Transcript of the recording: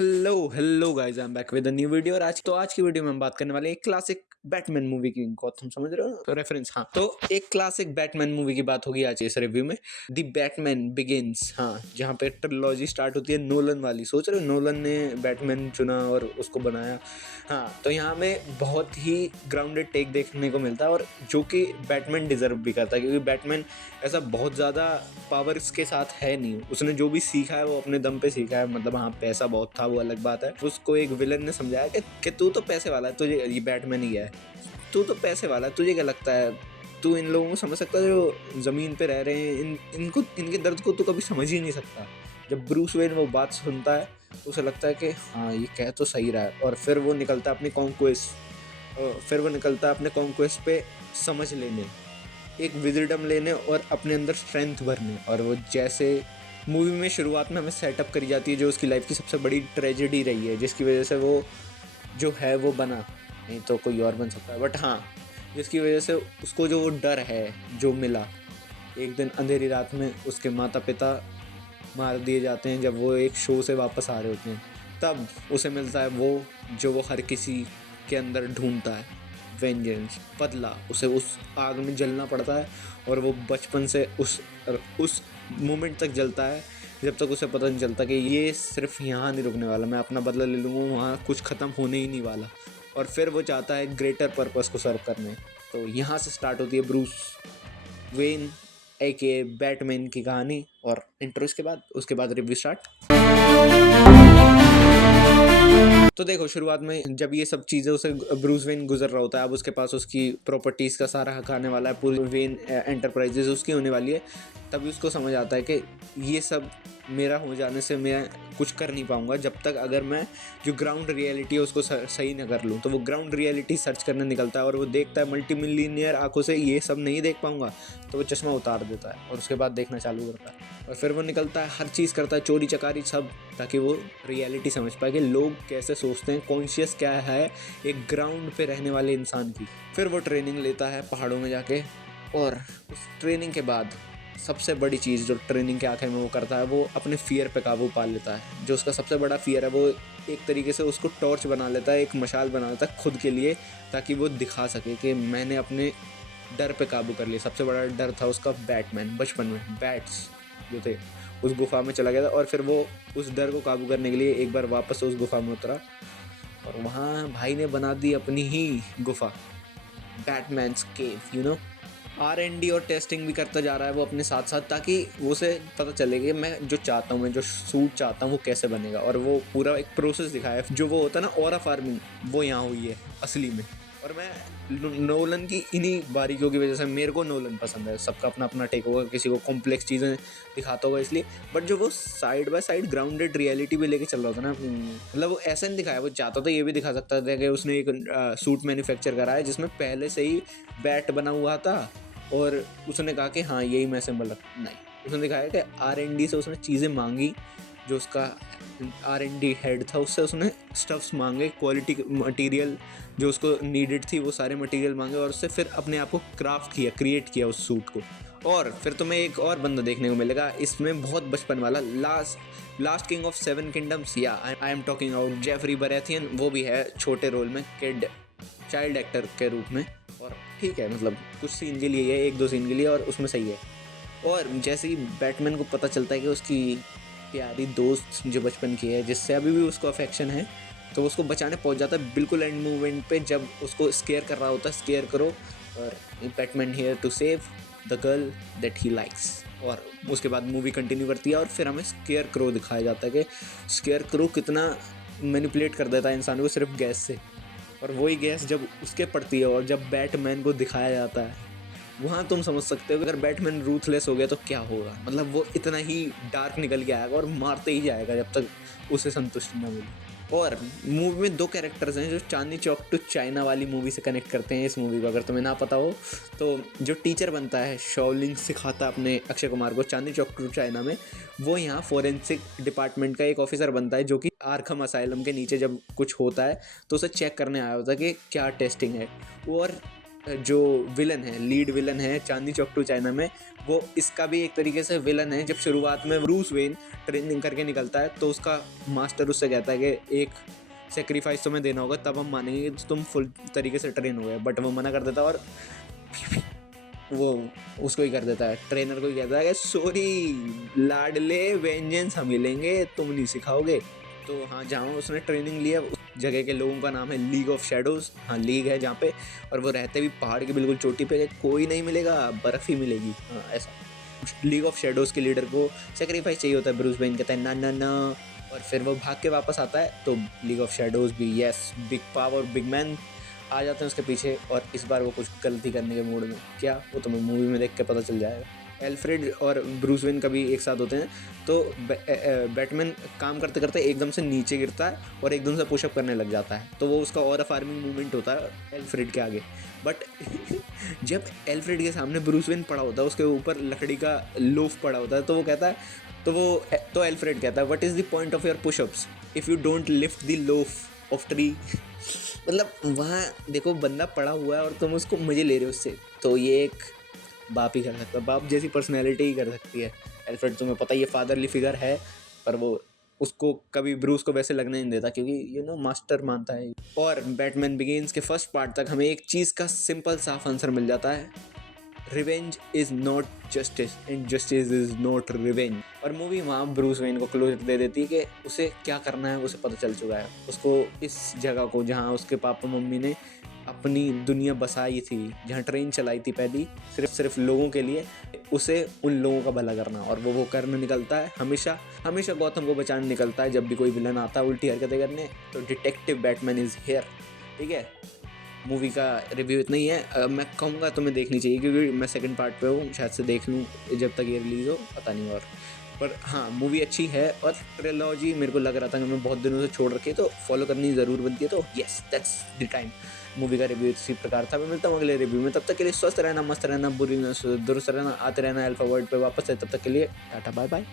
Hello guys, I am back with a new video. और आज की वीडियो में हम बात करने वाले हैं एक क्लासिक बैटमैन मूवी की। गॉथम समझ रहे हो तो रेफरेंस। हाँ, तो एक क्लासिक बैटमैन मूवी की बात होगी आज इस रिव्यू में, द बैटमैन बिगिंस। हाँ, जहाँ पे ट्रिलॉजी स्टार्ट होती है नोलन वाली। सोच रहे हो नोलन ने बैटमैन चुना और उसको बनाया। हाँ, तो यहाँ में बहुत ही ग्राउंडेड टेक देखने को मिलता है और जो कि बैटमैन डिजर्व भी करता है, क्योंकि बैटमैन ऐसा बहुत ज़्यादा पावर्स के साथ है नहीं। उसने जो भी सीखा है वो अपने दम पे सीखा है। मतलब हाँ, पैसा बहुत था वो अलग बात है। उसको एक विलन ने समझाया कि तू तो पैसे वाला है, तुझे ये बैटमैन ही है, तू तो पैसे वाला है, तुझे क्या लगता है तू इन लोगों को समझ सकता है जो ज़मीन पे रह रहे हैं? इनको इनके दर्द को तू कभी समझ ही नहीं सकता। जब ब्रूस वेन वो बात सुनता है तो उसे लगता है कि हाँ, ये कह तो सही रहा है। और फिर वो निकलता है अपनी कॉन्क्वेस्ट पे समझ लेने, एक विजडम लेने और अपने अंदर स्ट्रेंथ भरने। और वो जैसे मूवी में शुरुआत में हमें सेटअप करी जाती है जो उसकी लाइफ की सबसे बड़ी ट्रेजेडी रही है, जिसकी वजह से वो जो है वो बना, नहीं तो कोई और बन सकता है, बट हाँ, जिसकी वजह से उसको जो वो डर है जो मिला, एक दिन अंधेरी रात में उसके माता पिता मार दिए जाते हैं जब वो एक शो से वापस आ रहे होते हैं, तब उसे मिलता है वो जो वो हर किसी के अंदर ढूंढता है, वेंजेंस, बदला। उसे उस आग में जलना पड़ता है और वो बचपन से उस मोमेंट तक जलता है जब तक उसे पता नहीं चलता कि ये सिर्फ यहाँ नहीं रुकने वाला, मैं अपना बदला ले लूँगा, वहाँ कुछ ख़त्म होने ही नहीं वाला। और फिर वो चाहता है ग्रेटर पर्पस को सर्व करने। तो यहाँ से स्टार्ट होती है ब्रूस वेन एके बैटमैन की कहानी। और इंट्रो उसके बाद रिव्यू स्टार्ट। तो देखो, शुरुआत में जब ये सब चीज़ें उसे ब्रूस वेन गुजर रहा होता है, अब उसके पास उसकी प्रॉपर्टीज़ का सारा हक आने वाला है, पूरी वेन एंटरप्राइजेज उसकी होने वाली है, तभी उसको समझ आता है कि ये सब मेरा हो जाने से मैं कुछ कर नहीं पाऊंगा जब तक अगर मैं जो ग्राउंड रियलिटी है उसको सही ना कर लूँ। तो वो ग्राउंड रियलिटी सर्च करने निकलता है और वो देखता है मल्टी मिलियनियर आंखों से ये सब नहीं देख पाऊंगा, तो वो चश्मा उतार देता है और उसके बाद देखना चालू करता है। और फिर वो निकलता है, हर चीज़ करता है, चोरी चकारी सब, ताकि वो रियलिटी समझ पाए कि लोग कैसे सोचते हैं, कॉन्शियस क्या है एक ग्राउंड पे रहने वाले इंसान की। फिर वो ट्रेनिंग लेता है पहाड़ों में जाके, और उस ट्रेनिंग के बाद सबसे बड़ी चीज़ जो ट्रेनिंग के आखिर में वो करता है, वो अपने फियर पे काबू पा लेता है। जो उसका सबसे बड़ा फियर है वो एक तरीके से उसको टॉर्च बना लेता है, एक मशाल बना लेता है खुद के लिए, ताकि वो दिखा सके कि मैंने अपने डर पे काबू कर लिया। सबसे बड़ा डर था उसका बैटमैन, बचपन में बैट्स जो थे उस गुफा में चला गया था, और फिर वो उस डर को काबू करने के लिए एक बार वापस उस गुफा में उतरा, और वहाँ भाई ने बना दी अपनी ही गुफा, बैटमैन्स केव। R&D और टेस्टिंग भी करता जा रहा है वो अपने साथ साथ, ताकि उसे पता चले कि मैं जो चाहता हूँ, मैं जो सूट चाहता हूँ वो कैसे बनेगा। और वो पूरा एक प्रोसेस दिखाया है, जो वो होता है ना ऑरा फार्मिंग, वो यहाँ हुई है असली में। और मैं नोलन की इन्हीं बारीकियों की वजह से, मेरे को नोलन पसंद है। सबका अपना अपना टेक होगा, किसी को कॉम्प्लेक्स चीज़ें दिखाता होगा इसलिए, बट जो वो side by side grounded reality भी लेके चल रहा था ना, मतलब वो ऐसा नहीं दिखाया। वो चाहता था ये भी दिखा सकता था कि उसने एक सूट मैन्युफैक्चर करा है जिसमें पहले से ही बैट बना हुआ था, और उसने कहा कि हाँ यही मैं सिंबल नहीं। उसने दिखाया कि R&D से उसने चीज़ें मांगी, जो उसका R&D हेड था उससे उसने स्टफ्स मांगे, क्वालिटी मटेरियल जो उसको नीडेड थी वो सारे मटेरियल मांगे, और उससे फिर अपने आप को क्रिएट किया उस सूट को। और फिर तुम्हें एक और बंदा देखने को मिलेगा इसमें, बहुत बचपन वाला, लास्ट किंग ऑफ 7 किंगडम्स, या I am talking about Joffrey Baratheon. वो भी है छोटे रोल में, चाइल्ड एक्टर के रूप में, और ठीक है, मतलब कुछ सीन के लिए है, 1-2 सीन के लिए, और उसमें सही है। और जैसे ही बैटमैन को पता चलता है कि उसकी प्यारी दोस्त जो बचपन की है, जिससे अभी भी उसको अफेक्शन है, तो उसको बचाने पहुंच जाता है बिल्कुल एंड मूवमेंट पे, जब उसको स्केयर कर रहा होता है, स्केयर करो, और Batman here to save the girl that he likes. और उसके बाद मूवी कंटिन्यू करती है, और फिर हमें स्केयर क्रो दिखाया जाता है कि स्केयर क्रो कितना मैनिपुलेट कर देता है इंसान को सिर्फ गैस से। और वही गैस जब उसके पड़ती है और जब बैटमैन को दिखाया जाता है, वहाँ तुम समझ सकते हो अगर बैटमैन रूथलेस हो गया तो क्या होगा। मतलब वो इतना ही डार्क निकल के आएगा और मारते ही जाएगा जब तक उसे संतुष्टि न मिले। और मूवी में 2 कैरेक्टर्स हैं जो चांदनी चौक टू चाइना वाली मूवी से कनेक्ट करते हैं इस मूवी को। अगर तुम्हें ना पता हो तो जो टीचर बनता है, शाओलिन सिखाता अपने अक्षय कुमार को चांदनी चौक टू चाइना में, वो यहाँ फोरेंसिक डिपार्टमेंट का एक ऑफिसर बनता है, जो कि आर्खम असाइलम के नीचे जब कुछ होता है तो उसे चेक करने आया होता है कि क्या टेस्टिंग है। और जो विलन है, लीड विलन है चांदनी चौक टू चाइना में, वो इसका भी एक तरीके से विलन है। जब शुरुआत में ब्रूस वेन ट्रेनिंग करके निकलता है तो उसका मास्टर उससे कहता है कि एक सेक्रीफाइस तुम्हें देना होगा, तब हम मानेंगे कि तुम फुल तरीके से ट्रेन हो गए। बट वो मना कर देता है और वो उसको ही कर देता है, ट्रेनर को ही कहता है कि सॉरी लाडले, वेंजेंस हम ही लेंगे, तुम नहीं सिखाओगे। तो हाँ, जहाँ उसने ट्रेनिंग लिया उस जगह के लोगों का नाम है लीग ऑफ शेडोज़। हाँ, लीग है जहाँ पे, और वो रहते भी पहाड़ की बिल्कुल चोटी पे, कोई नहीं मिलेगा, बर्फ़ ही मिलेगी। हाँ, ऐसा लीग ऑफ शेडोज़ के लीडर को सेक्रीफाइस चाहिए होता है। ब्रूस वेन कहता है ना ना ना, और फिर वो भाग के वापस आता है। तो लीग ऑफ शेडोज़ भी yes, big power big man आ जाते हैं उसके पीछे, और इस बार वो कुछ गलती करने के मूड में। क्या, वो तुम्हें मूवी में देख के पता चल जाएगा। एल्फ्रेड और ब्रूस वेन कभी एक साथ होते हैं तो बैटमैन काम करते करते एकदम से नीचे गिरता है और एकदम से पुशअप करने लग जाता है, तो वो उसका और फार्मिंग मूवमेंट होता है एल्फ्रेड के आगे। बट जब एल्फ्रेड के सामने ब्रूस वेन पड़ा होता है, उसके ऊपर लकड़ी का लोफ पड़ा होता है, तो वो कहता है, तो एल्फ्रेड कहता है what is the point of your pushups if you don't lift the loaf of tree. मतलब वहाँ देखो, बंदा पड़ा हुआ है और तुम उसको मजे ले रहे हो उससे, तो ये एक बाप ही कर सकता है, बाप जैसी पर्सनैलिटी ही कर सकती है। एल्फ्रेड तुम्हें पता ही है फादरली फिगर है, पर वो उसको कभी ब्रूस को वैसे लगने नहीं देता, क्योंकि मास्टर मानता है। और बैटमैन बिगिंस के फर्स्ट पार्ट तक हमें एक चीज़ का सिंपल साफ आंसर मिल जाता है, revenge is not justice and justice is not revenge. और मूवी वहाँ ब्रूस वेन को क्लोजर दे देती है कि उसे क्या करना है उसे पता चल चुका है। उसको इस जगह को, जहाँ उसके पापा मम्मी ने अपनी दुनिया बसाई थी, जहाँ ट्रेन चलाई थी पहली सिर्फ लोगों के लिए, उसे उन लोगों का भला करना, और वो करने निकलता है। हमेशा गौथम को बचाने निकलता है जब भी कोई विलन आता है उल्टी हरकतें करने। तो डिटेक्टिव बैटमैन इज़ हियर। ठीक है, मूवी का रिव्यू इतना ही है। मैं कहूँगा तुम्हें देखनी चाहिए, क्योंकि मैं सेकंड पार्ट पे हूँ, शायद से देख लूँ जब तक ये रिलीज़ हो, पता नहीं। और पर हाँ, मूवी अच्छी है, और ट्रिलॉजी मेरे को लग रहा था कि मैं बहुत दिनों से छोड़ रखी है, तो फॉलो करनी ज़रूर बनती है। तो yes, that's the time. Movie का रिव्यू इसी प्रकार था। मैं मिलता हूँ अगले रिव्यू में, तब तक के लिए स्वस्थ रहना, मस्त रहना, दुरुस्त रहना, आते रहना अल्फा वर्ड पे वापस है। तब तक के लिए टाटा बाय बाय।